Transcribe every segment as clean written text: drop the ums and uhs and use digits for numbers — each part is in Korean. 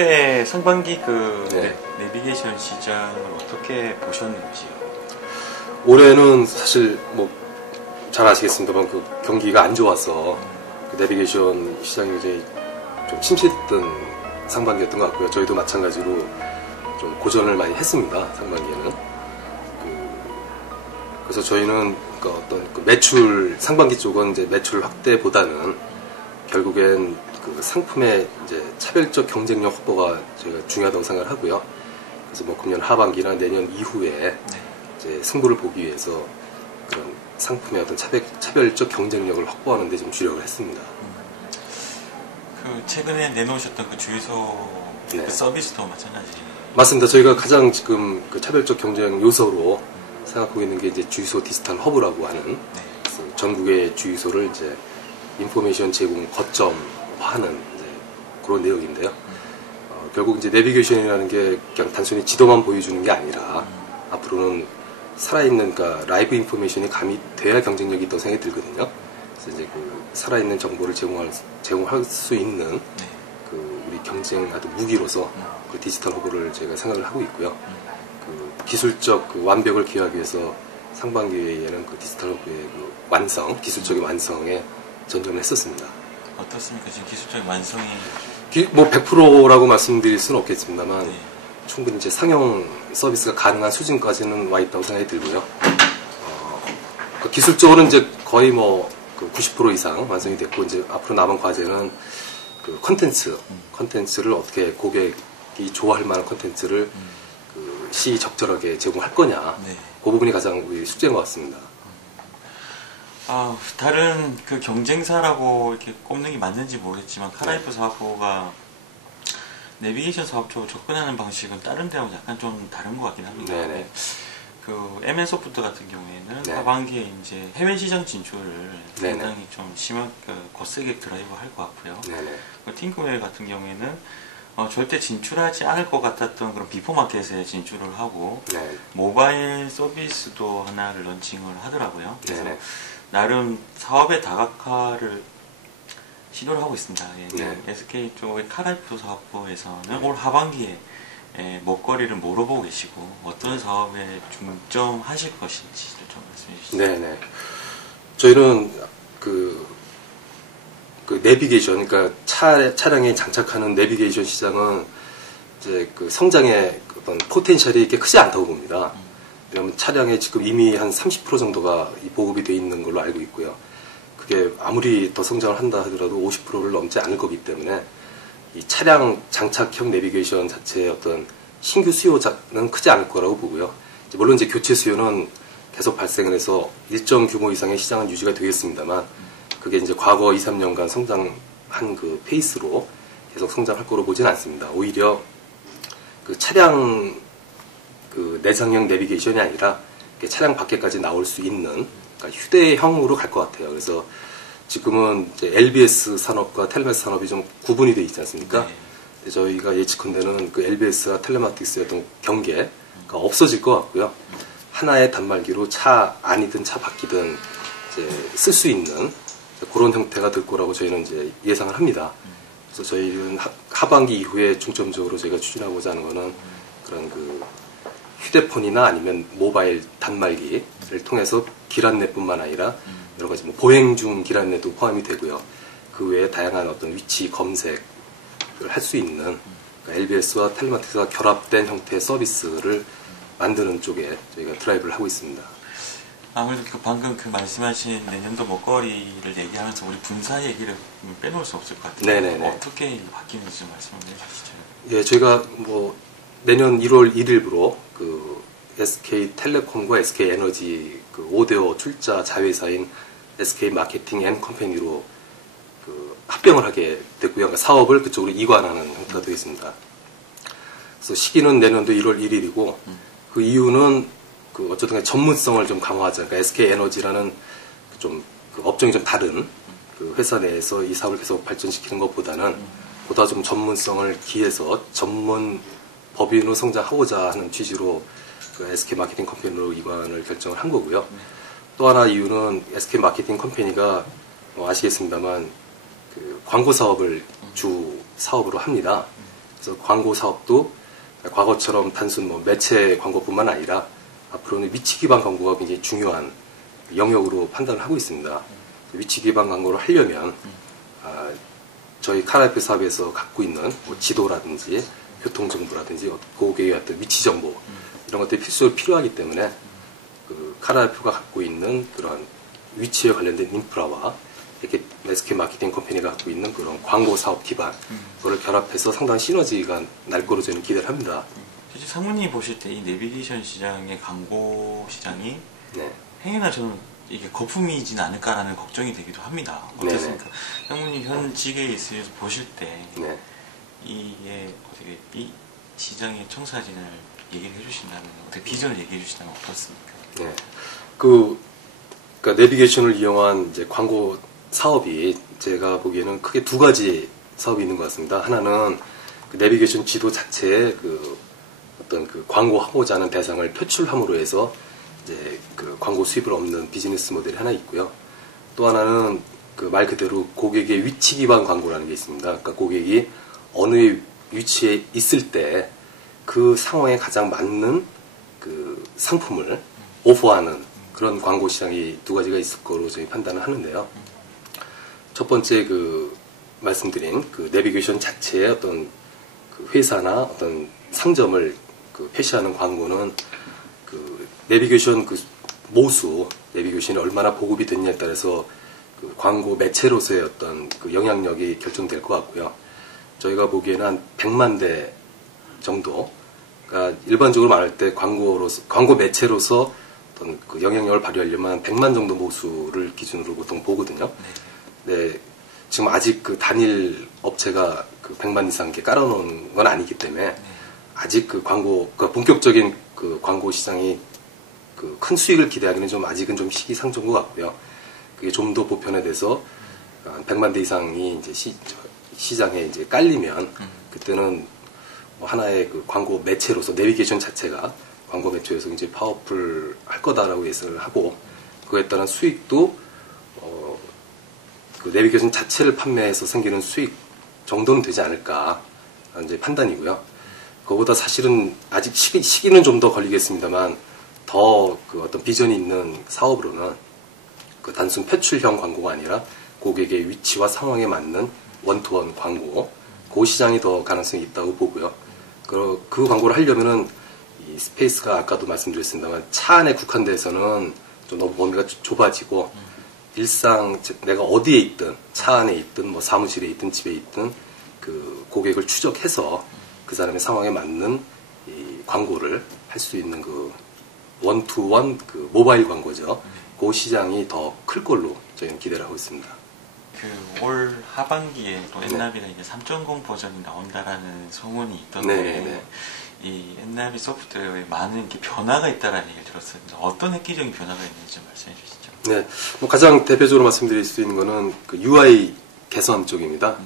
올해 상반기 그 네. 내비게이션 시장을 어떻게 보셨는지요? 올해는 사실 뭐 잘 아시겠습니다만 그 경기가 안 좋아서 그 내비게이션 시장이 이제 좀 침체했던 상반기였던 것 같고요. 저희도 마찬가지로 좀 고전을 많이 했습니다. 상반기에는. 그래서 저희는 그 어떤 그 매출 상반기 쪽은 이제 매출 확대보다는 결국엔 그 상품의 이제 차별적 경쟁력 확보가 저희가 중요하다고 생각을 하고요. 그래서 뭐 금년 하반기나 내년 이후에 이제 승부를 보기 위해서 그런 상품의 어떤 차별적 경쟁력을 확보하는 데 좀 주력을 했습니다. 그 최근에 내놓으셨던 그 주유소 네. 그 서비스도 마찬가지. 맞습니다. 저희가 가장 지금 그 차별적 경쟁 요소로 생각하고 있는 게 이제 주유소 디지털 허브라고 하는 그래서 전국의 주유소를 이제 인포메이션 제공 거점화하는 이제 그런 내용인데요. 결국 이제 내비게이션이라는 게 그냥 단순히 지도만 보여주는 게 아니라 앞으로는 살아있는 그러니까 라이브 인포메이션이 가미돼야 경쟁력이 있다고 생각이 들거든요. 그래서 이제 그 살아있는 정보를 제공할 수 있는 그 우리 경쟁 아주 무기로서 그 디지털 허브를 저희가 생각을 하고 있고요. 그 기술적 그 완벽을 기하기 위해서 상반기에는 그 디지털 허브의 그 완성, 기술적인 완성에 전념을 했었습니다. 어떻습니까? 지금 기술적인 완성이 뭐 100%라고 말씀드릴 수는 없겠습니다만 충분히 이제 상용 서비스가 가능한 수준까지는 와 있다고 생각이 들고요. 그 기술적으로는 이제 거의 뭐 그 90% 이상 완성이 됐고 이제 앞으로 남은 과제는 그 컨텐츠를 어떻게 고객이 좋아할 만한 컨텐츠를 그 시적절하게 제공할 거냐. 그 부분이 가장 우리 숙제인 것 같습니다. 다른 그 경쟁사라고 이렇게 꼽는 게 맞는지 모르겠지만 카라이프 사업부가 내비게이션 사업 쪽으로 접근하는 방식은 다른 데하고 약간 좀 다른 것 같긴 합니다. 네네. 그 MN소프트 같은 경우에는 네. 하반기에 이제 해외 시장 진출을 네네. 상당히 좀 심하게 거세게 드라이브 할 것 같고요. 네네. 그 팅크웰 같은 경우에는 절대 진출하지 않을 것 같았던 그런 비포 마켓에 진출을 하고 네. 모바일 서비스도 하나를 런칭을 하더라고요. 그래서 네네. 나름 사업의 다각화를 시도를 하고 있습니다. 네. SK 쪽의 카라이프 사업부에서는 올 하반기에 먹거리를 뭐로 보고 계시고 어떤 사업에 중점하실 것인지 좀 말씀해 주시죠. 네네. 저희는 그 내비게이션, 그러니까 차량에 장착하는 내비게이션 시장은 이제 그 성장의 어떤 포텐셜이 이렇게 크지 않다고 봅니다. 왜냐하면 차량에 지금 이미 한 30% 정도가 보급이 되어 있는 걸로 알고 있고요. 그게 아무리 더 성장을 한다 하더라도 50%를 넘지 않을 거기 때문에 이 차량 장착형 내비게이션 자체의 어떤 신규 수요는 크지 않을 거라고 보고요. 물론 이제 교체 수요는 계속 발생을 해서 일정 규모 이상의 시장은 유지가 되겠습니다만 그게 이제 과거 2, 3년간 성장한 그 페이스로 계속 성장할 거로 보지는 않습니다. 오히려 그 차량 그 내장형 내비게이션이 아니라 차량 밖에까지 나올 수 있는 그러니까 휴대형으로 갈 것 같아요. 그래서 지금은 이제 LBS 산업과 텔레마틱스 산업이 좀 구분이 되어 있지 않습니까? 네. 저희가 예측컨대는 그 LBS와 텔레마틱스의 어떤 경계가 없어질 것 같고요. 하나의 단말기로 차 안이든 차 밖이든 이제 쓸 수 있는 그런 형태가 될 거라고 저희는 이제 예상을 합니다. 그래서 저희는 하반기 이후에 중점적으로 저희가 추진하고자 하는 거는 그런 그 휴대폰이나 아니면 모바일 단말기를 통해서 길 안내뿐만 아니라 여러 가지 뭐 보행 중 길 안내도 포함이 되고요. 그 외에 다양한 어떤 위치 검색을 할 수 있는 그러니까 LBS와 텔레마틱스가 결합된 형태의 서비스를 만드는 쪽에 저희가 드라이브를 하고 있습니다. 아무래도 그 방금 그 말씀하신 내년도 먹거리를 얘기하면서 우리 분사 얘기를 빼놓을 수 없을 것 같아요. 네네네. 어떻게 바뀌는지 좀 말씀을 해주시죠. 예, 저희가 뭐 내년 1월 1일부로 그 SK텔레콤과 SK에너지 그 5대5 출자 자회사인 SK 마케팅 앤 컴퍼니로 그 합병을 하게 됐고요. 그러니까 사업을 그쪽으로 이관하는 형태가 되겠습니다. 그래서 시기는 내년도 1월 1일이고 그 이유는 그 어쨌든 전문성을 좀 강화하자. 그러니까 SK에너지라는 좀 그 업종이 좀 다른 그 회사 내에서 이 사업을 계속 발전시키는 것보다는 보다 좀 전문성을 기해서 전문 법인으로 성장하고자 하는 취지로 그 SK 마케팅 컴퍼니로 이관을 결정을 한 거고요. 또 하나 이유는 SK 마케팅 컴퍼니가 뭐 아시겠습니다만 그 광고 사업을 주 사업으로 합니다. 그래서 광고 사업도 과거처럼 단순 뭐 매체 광고뿐만 아니라 앞으로는 위치 기반 광고가 굉장히 중요한 영역으로 판단을 하고 있습니다. 위치 기반 광고를 하려면 저희 카라이프 사업에서 갖고 있는 뭐 지도라든지 교통정보라든지 고객의 어떤 위치 정보 이런 것들이 필수로 필요하기 때문에 그 카라이프가 갖고 있는 그런 위치에 관련된 인프라와 이렇게 SK 마케팅 컴퍼니가 갖고 있는 그런 광고 사업 기반 그걸 결합해서 상당한 시너지가 날 거로 저는 기대를 합니다. 사실 상무님이 보실 때 이 내비게이션 시장의 광고 시장이 행여나 저는 이게 거품이지는 않을까라는 걱정이 되기도 합니다. 어떻습니까? 상무님 현직에 있으셔서 보실 때 이게 어떻게 이 시장의 청사진을 얘기를 해주신다면 어떻게 비전을 얘기해 주신다면 어떻습니까? 네, 그러니까 내비게이션을 이용한 이제 광고 사업이 제가 보기에는 크게 두 가지 사업이 있는 것 같습니다. 하나는 그 내비게이션 지도 자체에 그 어떤 그 광고하고자 하는 대상을 표출함으로 해서 이제 그 광고 수입을 얻는 비즈니스 모델이 하나 있고요. 또 하나는 그 말 그대로 고객의 위치 기반 광고라는 게 있습니다. 그러니까 고객이 어느 위치에 있을 때 그 상황에 가장 맞는 그 상품을 오퍼하는 그런 광고 시장이 두 가지가 있을 거로 저희 판단을 하는데요. 첫 번째 그 말씀드린 그 내비게이션 자체의 어떤 그 회사나 어떤 상점을 그 표시하는 광고는 그 내비게이션 그 모수, 내비게이션이 얼마나 보급이 됐냐에 따라서 그 광고 매체로서의 어떤 그 영향력이 결정될 것 같고요. 저희가 보기에는 한 100만 대 정도, 그러니까 일반적으로 말할 때 광고 매체로서 어떤 그 영향력을 발휘하려면 100만 정도 모수를 기준으로 보통 보거든요. 네, 지금 아직 그 단일 업체가 그 100만 이상 이렇게 깔아놓은 건 아니기 때문에 아직 그 광고, 그 본격적인 그 광고 시장이 그 큰 수익을 기대하기는 좀 아직은 좀 시기상조인 것 같고요. 그게 좀 더 보편화돼서 100만 대 이상이 이제 시장에 이제 깔리면 그때는 뭐 하나의 그 광고 매체로서 내비게이션 자체가 광고 매체에서 이제 파워풀 할 거다라고 예상을 하고 그거에 따른 수익도 그 내비게이션 자체를 판매해서 생기는 수익 정도는 되지 않을까 이제 판단이고요. 그거보다 사실은 아직 시기는 좀 더 걸리겠습니다만 더 그 어떤 비전이 있는 사업으로는 그 단순 표출형 광고가 아니라 고객의 위치와 상황에 맞는 원투원 광고, 그 시장이 더 가능성이 있다고 보고요. 그 광고를 하려면은 이 스페이스가 아까도 말씀드렸습니다만 차 안에 국한돼서는 좀 너무 범위가 좁아지고 일상 내가 어디에 있든 차 안에 있든 뭐 사무실에 있든 집에 있든 그 고객을 추적해서 그 사람의 상황에 맞는 이 광고를 할 수 있는 그 원투원 그 모바일 광고죠. 그 시장이 더 클 걸로 저희는 기대를 하고 있습니다. 그 올 하반기에 또 엔나비가 이제 3.0 버전이 나온다라는 소문이 있던데 이 엔나비 소프트웨어에 많은 이렇게 변화가 있다라는 얘기를 들었습니다. 어떤 획기적인 변화가 있는지 좀 말씀해 주시죠. 네, 뭐 가장 대표적으로 말씀드릴 수 있는 거는 그 UI 개선 쪽입니다.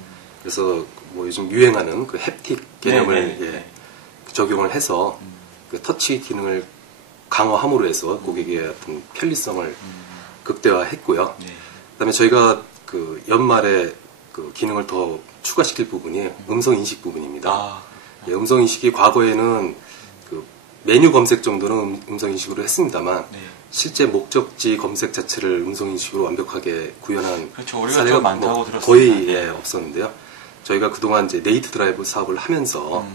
그래서 뭐 요즘 유행하는 그 햅틱 개념을 적용을 해서 그 터치 기능을 강화함으로 해서 고객의 어떤 편리성을 극대화했고요. 그다음에 저희가 그 연말에 그 기능을 더 추가시킬 부분이 음성 인식 부분입니다. 음성 인식이 과거에는 그 메뉴 검색 정도는 음성 인식으로 했습니다만 실제 목적지 검색 자체를 음성 인식으로 완벽하게 구현한 사례가 많다고 거의 없었는데요. 저희가 그동안 이제 네이트 드라이브 사업을 하면서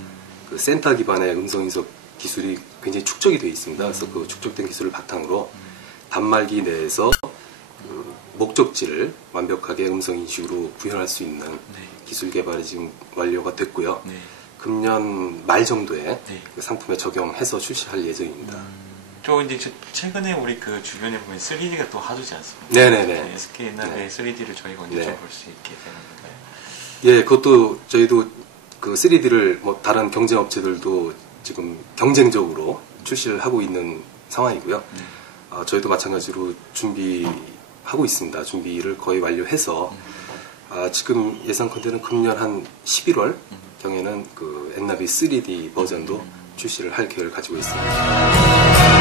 그 센터 기반의 음성 인식 기술이 굉장히 축적이 되어 있습니다. 그래서 그 축적된 기술을 바탕으로 단말기 내에서 그 목적지를 완벽하게 음성 인식으로 구현할 수 있는 기술 개발이 지금 완료가 됐고요. 금년 말 정도에 그 상품에 적용해서 출시할 예정입니다. 저 이제 최근에 우리 그 주변에 보면 3D가 또 하도지 않습니까? 네네네. SK 엔나비의 3D를 저희가 언제 좀 볼 수 있게 되는 건가요? 예, 그것도 저희도 그 3D를 뭐 다른 경쟁 업체들도 지금 경쟁적으로 출시를 하고 있는 상황이고요. 저희도 마찬가지로 준비하고 있습니다. 준비를 거의 완료해서 지금 예상컨대는 금년 한 11월 경에는 그 엔나비 3D 버전도 출시를 할 계획을 가지고 있습니다.